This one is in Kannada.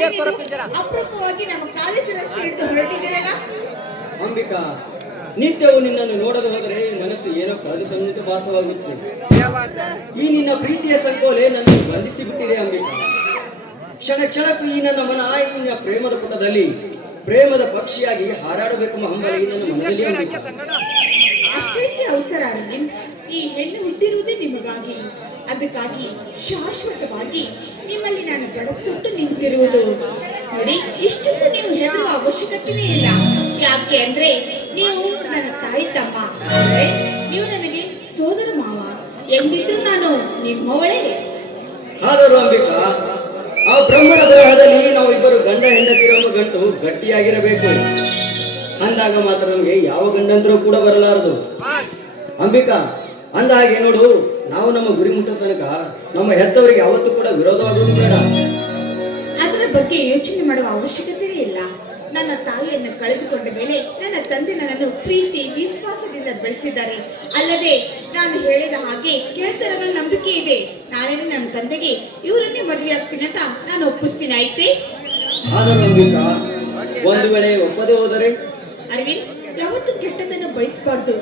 ಅಪರೂಪವಾಗಿ ನಮ್ಮ ಕಾಲೇಜು ರಸ್ತೆ ಹಿಡಿದು ಹೊರಟಿದ್ದೀರಲ್ಲ? ಅಂಬಿಕಾ ನಿತ್ಯವೂ ನಿನ್ನನ್ನು ನೋಡಲು ಹೋದರೆ ಮನಸ್ಸು ಏನೋ ಕಳೆದುಕೊಂಡಂತೆ ಭಾಸವಾಗುತ್ತೆ. ಈ ನಿನ್ನ ಪ್ರೀತಿಯ ಸಂಕೋಲೆ ನನ್ನನ್ನು ಬಂಧಿಸಿ ಬಿಟ್ಟಿದೆ ಅಂಬಿಕಾ. ಕ್ಷಣ ಕ್ಷಣಕ್ಕೂ ಈ ನನ್ನ ಮನ ಈ ನಿನ್ನ ಪ್ರೇಮದ ಪುಟದಲ್ಲಿ ಪ್ರೇಮದ ಪಕ್ಷಿಯಾಗಿ ಹಾರಾಡಬೇಕು ಹಂಬಲ ಈ ನನ್ನ ಮನದಲ್ಲಿ ಅವಸರ ಅರವಿಂದ್ ಈ ಹೆಣ್ಣು ಹುಟ್ಟಿರುವುದೇ ನಿಮಗಾಗಿ. ಅದಕ್ಕಾಗಿ ಶಾಶ್ವತವಾಗಿ ನಿಮ್ಮಲ್ಲಿ ನಾನು ತೊಟ್ಟು ನಿಂತಿರುವುದು ನೋಡಿ, ಇಷ್ಟು ನೀವು ಹೆದರುವ ಅವಶ್ಯಕತೆಯೇ ಇಲ್ಲ. ಯಾಕೆ ಅಂದ್ರೆ ನೀವು ನನ್ನ ತಾಯಿ ತಮ್ಮ. ನೀವು ನನಗೆ ಸೋದರ ಮಾವ ಎಂಬಿದ್ರು ನಾನು ನಿಮ್ಮವಳೇ. ಆದರೂ ಅಂಬಿಕಾ, ಆ ಬ್ರಹ್ಮರ ಬರಹದಲ್ಲಿ ನಾವು ಇಬ್ಬರು ಗಂಡ ಹೆಂಡತಿರುವ ಗಂಟು ಗಟ್ಟಿಯಾಗಿರಬೇಕು. ಅಂದಾಗ ಮಾತ್ರ ನಮಗೆ ಯಾವ ಗಂಡಂತರೂ ಕೂಡ ಬರಲಾರದು. ಅಂಬಿಕಾ, ಅಂದ ಹಾಗೆ ನೋಡು, ನಾವು ನಮ್ಮ ಗುರಿ ಮುಟ್ಟೋ ತನಕ ನಮ್ಮ ಹೆತ್ತವರಿಗೆ ಯಾವತ್ತೂ ಕೂಡ ವಿರೋಧವಾಗುವುದು ಬೇಡ ಬಗ್ಗೆ ಯೋಚನೆ ಮಾಡುವ ಅವಶ್ಯಕತೆಯೇ ಇಲ್ಲ. ನನ್ನ ತಾಯಿಯನ್ನು ಕಳೆದುಕೊಂಡ ಮೇಲೆ ನನ್ನ ತಂದೆ ನನ್ನನ್ನು ಪ್ರೀತಿ ವಿಶ್ವಾಸದಿಂದ ಬೆಳೆಸಿದ್ದಾರೆ. ಅಲ್ಲದೆ ನಾನು ಹೇಳಿದ ಹಾಗೆ ಗೆಳತನಗಳ ನಂಬಿಕೆ ಇದೆ. ನಾನೇನು ನನ್ನ ತಂದೆಗೆ ಇವರನ್ನೇ ಮದುವೆ ಆಗ್ತೀನಿ ಅಂತ ನಾನು ಒಪ್ಪಿಸ್ತೀನಿ ಐತೆ ಒಂದು ವೇಳೆ ಒಪ್ಪದೆ ಹೋದರೆ? ಅರವಿಂದ್ ಯಾವತ್ತೂ ಕೆಟ್ಟದನ್ನು ಬಯಸಬಾರ್ದು.